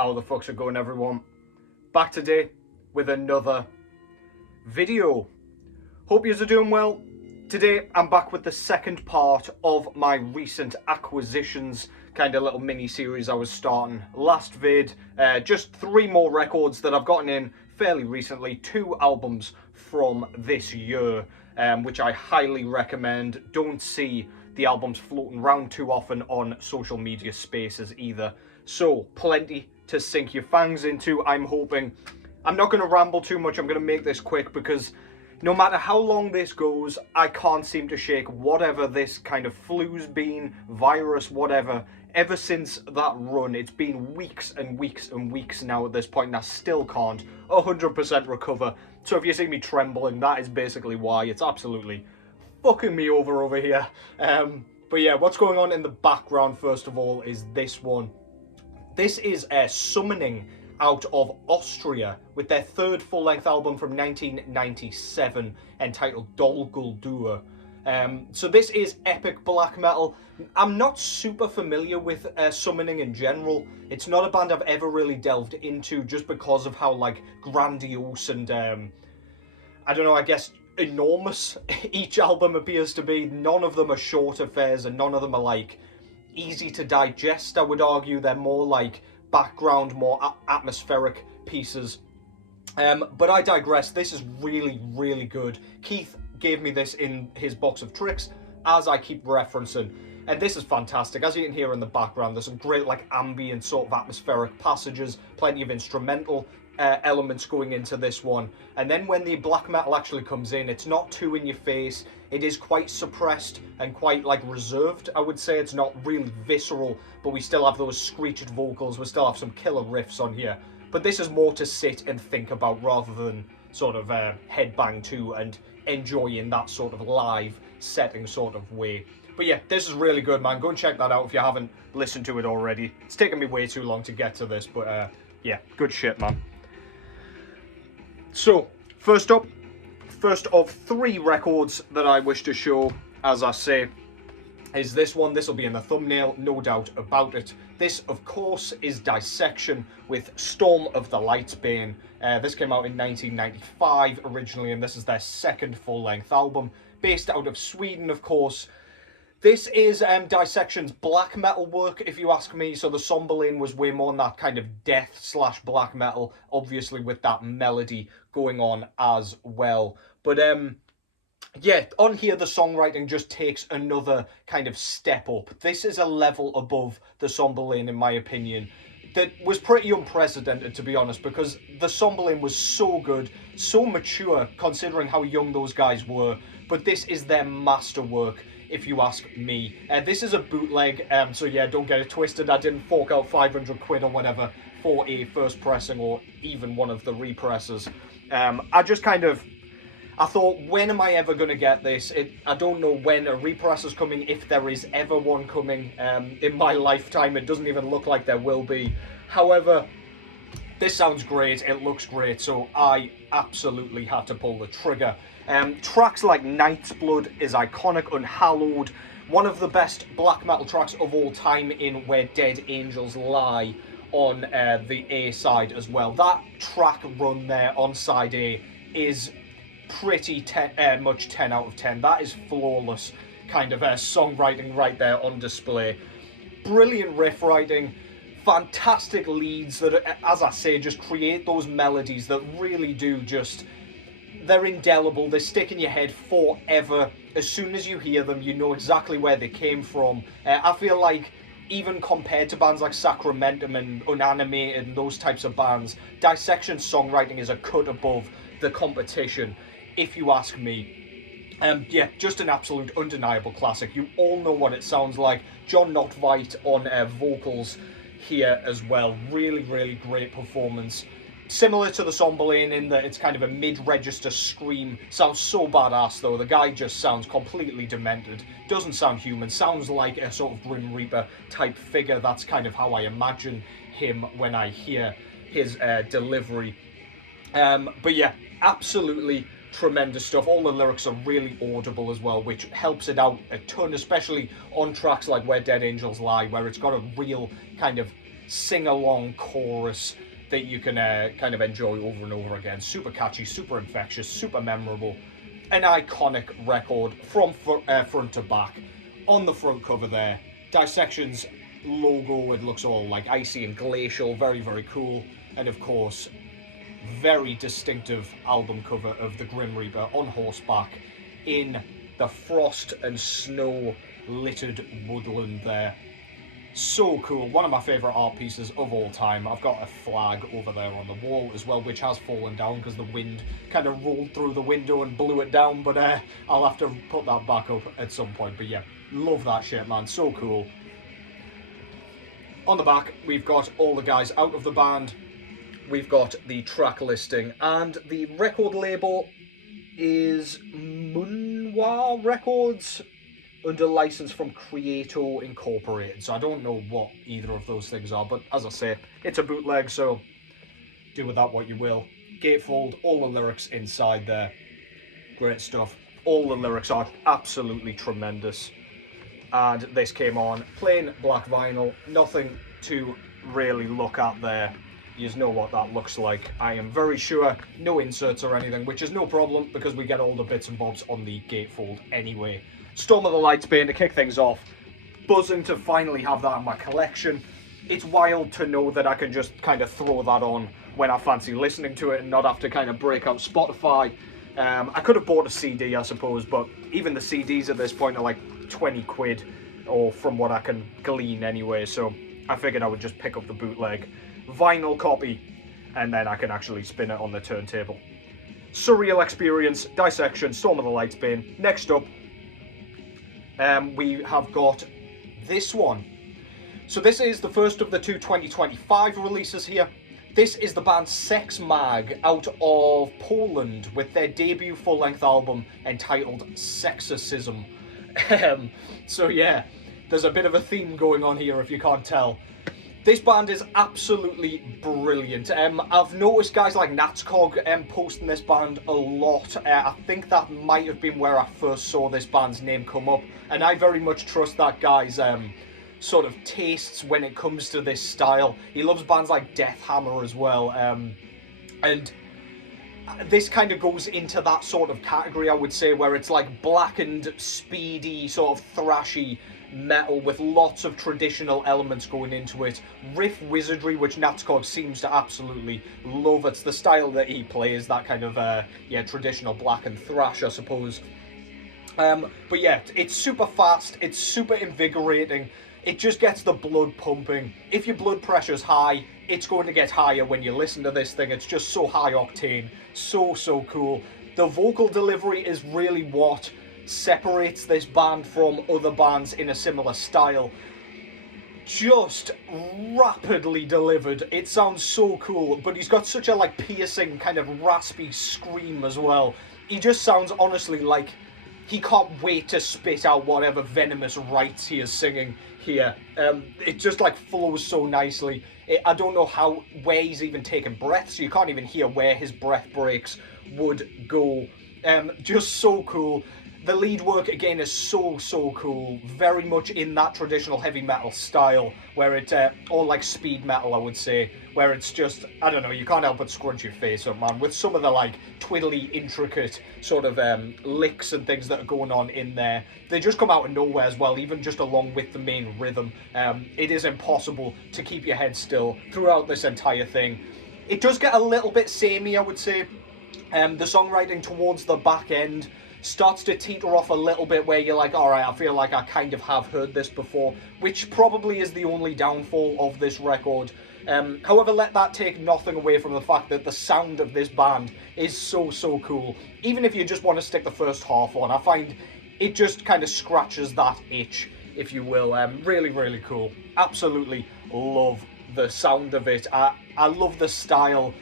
How the fuck's it going, everyone? Back today with another video. Hope yous are doing well. Today I'm back with the second part of my recent acquisitions kind of little mini series I was starting last vid. Just 3 more records that I've gotten in fairly recently, 2 albums from this year, which I highly recommend. Don't see the albums floating around too often on social media spaces either. So plenty to sink your fangs into, I'm hoping. I'm not going to ramble too much, I'm going to make this quick because no matter how long this goes, I can't seem to shake whatever this kind of flu's been, virus, whatever. Ever since that run, it's been weeks and weeks and weeks now at this point, and I still can't 100% recover. So if you see me trembling, that is basically why. It's absolutely fucking me over here. But yeah, what's going on in the background, first of all, is this one. This is a Summoning out of Austria with their 3rd full-length album from 1997 entitled Dol Guldur. So this is epic black metal. I'm not super familiar with Summoning in general. It's not a band I've ever really delved into just because of how like grandiose and I don't know, I guess enormous each album appears to be. None of them are short affairs and none of them are like easy to digest. I would argue they're more like background, more atmospheric pieces. But I digress. This is really, really good. Keith gave me this in his box of tricks, as I keep referencing, and this is fantastic. As you can hear in the background, there's some great like ambient sort of atmospheric passages, plenty of instrumental elements going into this one, and then when the black metal actually comes in, it's not too in your face. It is quite suppressed and quite like reserved, I would say. It's not really visceral, but we still have those screeched vocals, we still have some killer riffs on here, but this is more to sit and think about rather than sort of headbang to and enjoy in that sort of live setting sort of way. But yeah, this is really good, man. Go and check that out if you haven't listened to it already. It's taken me way too long to get to this, but yeah, good shit, man. So, first up, first of 3 records that I wish to show, as I say, is this one. This will be in the thumbnail, no doubt about it. This, of course, is Dissection with Storm of the Lights Bane. This came out in 1995 originally, and this is their 2nd full-length album, based out of Sweden, of course. This is Dissection's black metal work, if you ask me. So the Somberlane was way more on that kind of death/black metal, obviously with that melody going on as well. But yeah, on here the songwriting just takes another kind of step up. This is a level above the Somberlane, in my opinion, that was pretty unprecedented, to be honest, because the Somberlane was so good, so mature, considering how young those guys were. But this is their masterwork, if you ask me. This is a bootleg, so yeah, don't get it twisted. I didn't fork out 500 quid or whatever for a first pressing or even one of the represses. I just kind of, I thought, when am I ever going to get this? I don't know when a repress is coming, if there is ever one coming in my lifetime. It doesn't even look like there will be. However, this sounds great, it looks great, so I absolutely had to pull the trigger. Tracks like Night's Blood is iconic, Unhallowed, one of the best black metal tracks of all time in Where Dead Angels Lie on the A side as well. That track run there on side A is pretty much 10 out of 10. That is flawless kind of songwriting right there on display. Brilliant riff writing, fantastic leads that, as I say, just create those melodies that really do just, they're indelible, they stick in your head forever. As soon as you hear them, you know exactly where they came from. I feel like even compared to bands like Sacramentum and Unanimated and those types of bands, Dissection songwriting is a cut above the competition, if you ask me. Yeah, just an absolute undeniable classic. You all know what it sounds like. John Notvite on vocals here as well. Really, really great performance. Similar to the Somberlane in that it's kind of a mid-register scream. Sounds so badass though. The guy just sounds completely demented. Doesn't sound human. Sounds like a sort of Grim Reaper type figure. That's kind of how I imagine him when I hear his delivery. But yeah, absolutely tremendous stuff. All the lyrics are really audible as well, which helps it out a ton, especially on tracks like Where Dead Angels Lie, where it's got a real kind of sing-along chorus that you can kind of enjoy over and over again. Super catchy, super infectious, super memorable. An iconic record from front to back. On the front cover there, Dissection's logo, it looks all like icy and glacial, very, very cool. And of course, very distinctive album cover of the Grim Reaper on horseback in the frost and snow littered woodland there. So cool, one of my favourite art pieces of all time. I've got a flag over there on the wall as well, which has fallen down because the wind kind of rolled through the window and blew it down, but I'll have to put that back up at some point. But yeah, love that shit, man, so cool. On the back, we've got all the guys out of the band. We've got the track listing, and the record label is Munwa Records, under license from Creato Incorporated. So I don't know what either of those things are, but as I say, it's a bootleg, so do with that what you will. Gatefold, all the lyrics inside there. Great stuff. All the lyrics are absolutely tremendous. And this came on plain black vinyl, nothing to really look at there. You know what that looks like. I am very sure no inserts or anything, which is no problem because we get all the bits and bobs on the gatefold anyway. Storm of the Lights Bane to kick things off. Buzzing to finally have that in my collection. It's wild to know that I can just kind of throw that on when I fancy listening to it and not have to kind of break out Spotify. I could have bought a CD, I suppose, but even the CDs at this point are like 20 quid, or from what I can glean anyway, so I figured I would just pick up the bootleg vinyl copy and then I can actually spin it on the turntable. Surreal Experience, Dissection, Storm of the Lights Bane. Next up, we have got this one. So this is the first of the two 2025 releases here. This is the band Sex Mag out of Poland with their debut full-length album entitled Sexism. So yeah, there's a bit of a theme going on here if you can't tell. This band is absolutely brilliant. I've noticed guys like Natskog posting this band a lot. I think that might have been where I first saw this band's name come up, and I very much trust that guy's sort of tastes when it comes to this style. He loves bands like Death Hammer as well, and this kind of goes into that sort of category, I would say, where it's like blackened, speedy, sort of thrashy metal with lots of traditional elements going into it. Riff wizardry, which Natskog seems to absolutely love. It's the style that he plays, that kind of traditional blackened thrash, I suppose. But yeah, it's super fast, it's super invigorating. It just gets the blood pumping. If your blood pressure's high, it's going to get higher when you listen to this thing. It's just so high octane, so cool. The vocal delivery is really what separates this band from other bands in a similar style. Just rapidly delivered. It sounds so cool, but he's got such a like piercing kind of raspy scream as well. He just sounds honestly like he can't wait to spit out whatever venomous rites he is singing here. It just like flows so nicely. I don't know where he's even taking breaths. You can't even hear where his breath breaks would go. Just so cool. The lead work again is so cool, very much in that traditional heavy metal style, where it, or like speed metal I would say, where it's just, I don't know, you can't help but scrunch your face up, man, with some of the like twiddly, intricate sort of licks and things that are going on in there. They just come out of nowhere as well, even just along with the main rhythm. It is impossible to keep your head still throughout this entire thing. It does get a little bit samey, I would say. The songwriting towards the back end starts to teeter off a little bit, where you're like, alright, I feel like I kind of have heard this before, which probably is the only downfall of this record. However, let that take nothing away from the fact that the sound of this band is so cool. Even if you just want to stick the first half on, I find it just kind of scratches that itch, if you will. Really cool. Absolutely love the sound of it. I love the style.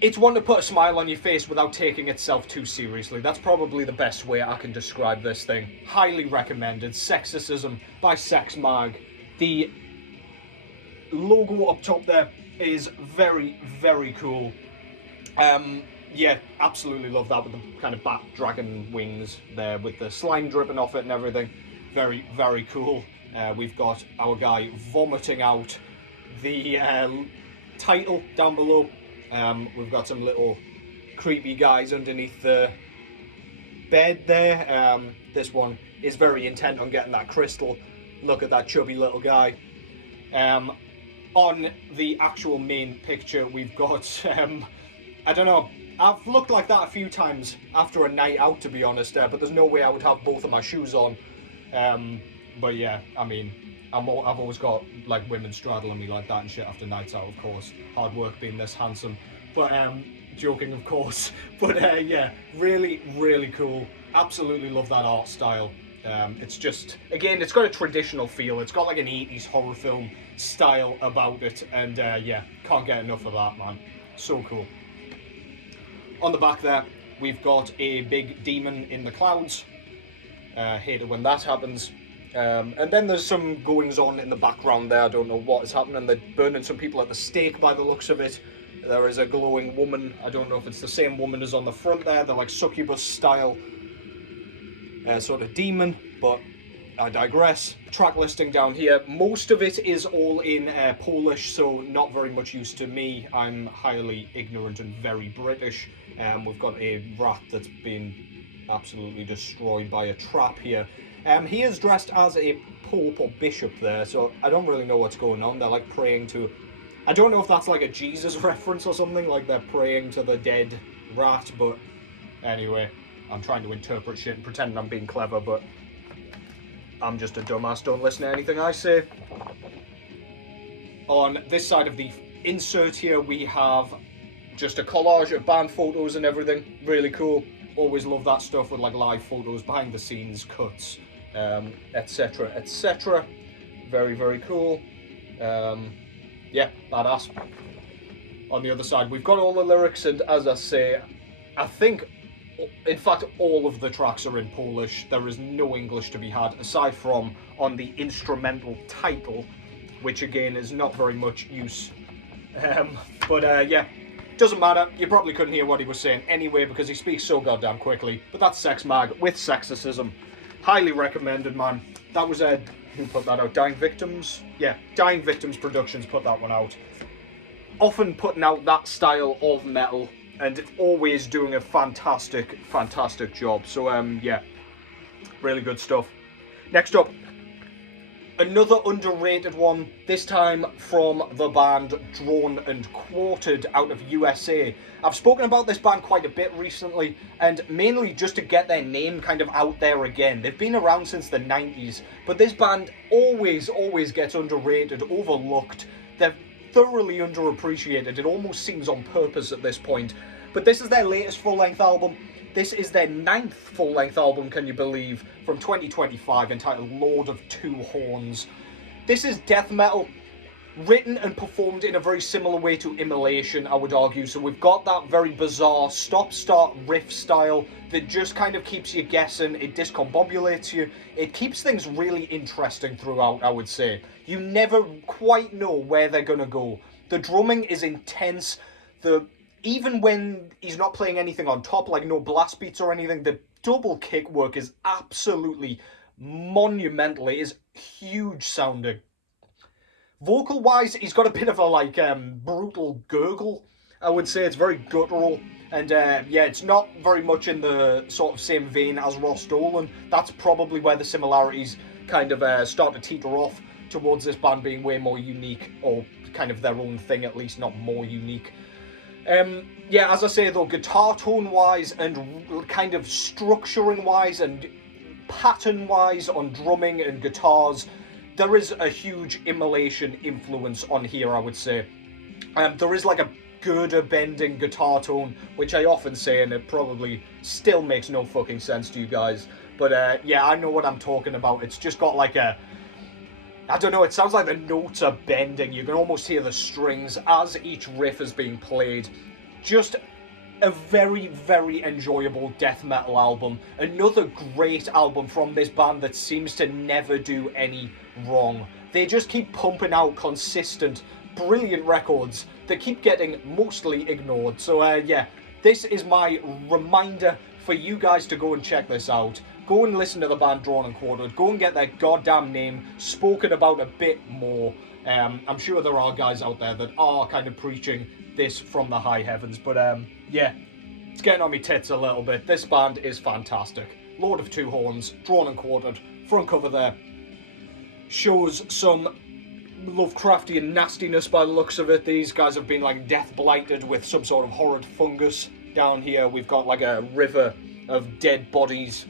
It's one to put a smile on your face without taking itself too seriously. That's probably the best way I can describe this thing. Highly recommended. Sexism by Sex Mag. The logo up top there is very cool. Yeah, absolutely love that, with the kind of bat dragon wings there with the slime dripping off it and everything. Very cool. We've got our guy vomiting out the title down below. We've got some little creepy guys underneath the bed there. This one is very intent on getting that crystal. Look at that chubby little guy. On the actual main picture, we've got, I don't know, I've looked like that a few times after a night out, to be honest, but there's no way I would have both of my shoes on. But yeah, I mean, I've always got like women straddling me like that and shit after nights out, of course. Hard work being this handsome. But joking, of course. But yeah, really, really cool. Absolutely love that art style. It's just, again, it's got a traditional feel. It's got like an 80s horror film style about it. And yeah, can't get enough of that, man. So cool. On the back there, we've got a big demon in the clouds. Hate it when that happens. And then there's some goings on in the background there. I don't know what is happening. They're burning some people at the stake by the looks of it. There is a glowing woman. I don't know if it's the same woman as on the front there. They're like succubus style sort of demon, but I digress. Track listing down here. Most of it is all in Polish, so not very much use to me. I'm highly ignorant and very British. We've got a rat that's been absolutely destroyed by a trap here. He is dressed as a pope or bishop there, so I don't really know what's going on. They're like praying to... I don't know if that's like a Jesus reference or something, like they're praying to the dead rat, but anyway, I'm trying to interpret shit and pretending I'm being clever, but I'm just a dumbass, don't listen to anything I say. On this side of the insert here, we have just a collage of band photos and everything. Really cool. Always love that stuff with like live photos, behind the scenes, cuts, etc, etc. Very, very cool. Yeah, badass. On the other side, we've got all the lyrics, and as I say, I think, in fact, all of the tracks are in Polish. There is no English to be had, aside from on the instrumental title, which again is not very much use. But yeah, doesn't matter. You probably couldn't hear what he was saying anyway, because he speaks so goddamn quickly. But that's Sex Mag with Sexism. Highly recommended, man. That was who put that out? Dying Victims? Yeah, Dying Victims Productions put that one out. Often putting out that style of metal, and always doing a fantastic, fantastic job. So, yeah, really good stuff. Next up, another underrated one, this time from the band Drawn and Quartered out of USA. I've spoken about this band quite a bit recently, and mainly just to get their name kind of out there again. They've been around since the 90s, but this band always gets underrated, overlooked. They're thoroughly underappreciated. It almost seems on purpose at this point. But this is their latest full-length album. This is their 9th full-length album, can you believe, from 2025, entitled Lord of Two Horns. This is death metal, written and performed in a very similar way to Immolation, I would argue. So we've got that very bizarre stop-start riff style that just kind of keeps you guessing. It discombobulates you. It keeps things really interesting throughout, I would say. You never quite know where they're going to go. The drumming is intense. Even when he's not playing anything on top, like no blast beats or anything, the double kick work is absolutely monumental. It is huge sounding. Vocal wise, he's got a bit of a like brutal gurgle, I would say. It's very guttural, and yeah, it's not very much in the sort of same vein as Ross Dolan. That's probably where the similarities kind of start to teeter off towards this band being way more unique, or kind of their own thing at least, not more unique. Yeah, as I say though, guitar tone wise and kind of structuring wise and pattern wise on drumming and guitars, there is a huge Immolation influence on here, I would say. There is like a girder bending guitar tone, which I often say, and it probably still makes no fucking sense to you guys. But yeah, I know what I'm talking about. It's just got like a... I don't know, it sounds like the notes are bending. You can almost hear the strings as each riff is being played. Just a very, very enjoyable death metal album. Another great album from this band that seems to never do any wrong. They just keep pumping out consistent, brilliant records that keep getting mostly ignored. So yeah, this is my reminder for you guys to go and check this out. go and listen to the band Drawn and Quartered. Go and get their goddamn name spoken about a bit more. I'm sure there are guys out there that are kind of preaching this from the high heavens, but yeah, it's getting on me tits a little bit. This band is fantastic. Lord of Two Horns, Drawn and Quartered, front cover there. Shows some Lovecraftian nastiness by the looks of it. These guys have been like death blighted with some sort of horrid fungus. Down here we've got like a river of dead bodies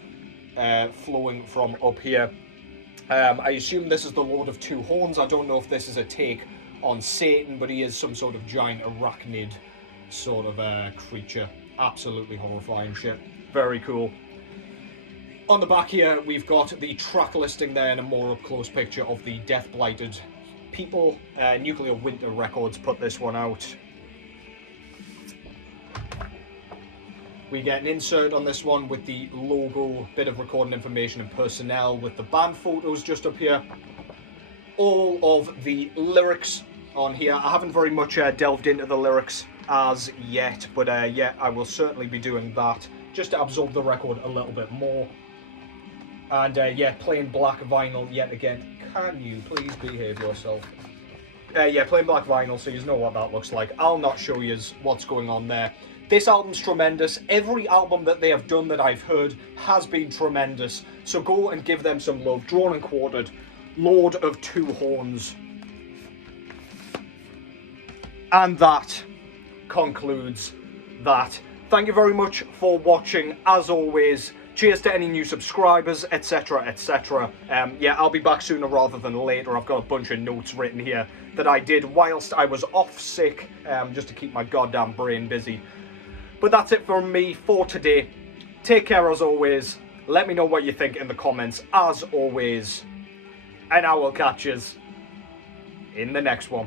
flowing from up here. I assume this is the Lord of Two Horns. I don't know if this is a take on Satan, but he is some sort of giant arachnid sort of creature. Absolutely horrifying shit. Very cool. On the back here, we've got the track listing there and a more up-close picture of the death blighted people. Nuclear Winter Records put this one out. We get an insert on this one with the logo, bit of recording information and personnel with the band photos just up here. All of the lyrics on here. I haven't very much delved into the lyrics as yet, but yeah, I will certainly be doing that just to absorb the record a little bit more. And yeah, plain black vinyl yet again. Can you please behave yourself? Yeah, plain black vinyl, so you know what that looks like. I'll not show you what's going on there. This album's tremendous. Every album that they have done that I've heard has been tremendous. So go and give them some love. Drawn and Quartered, Lord of Two Horns. And that concludes that. Thank you very much for watching. As always, cheers to any new subscribers, etc, etc. Yeah, I'll be back sooner rather than later. I've got a bunch of notes written here that I did whilst I was off sick, just to keep my goddamn brain busy. But that's it from me for today. Take care as always. Let me know what you think in the comments as always. And I will catch you in the next one.